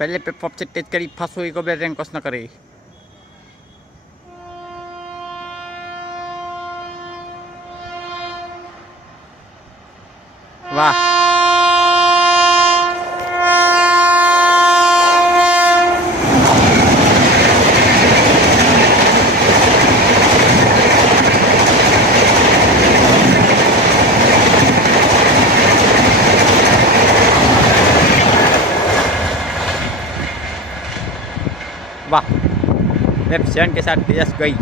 पहले प्लेटफॉर्म से तेज करी फासो को रैंक कस न करे। वाह वाह, लेफ्ट 7 के साथ तेजस गई।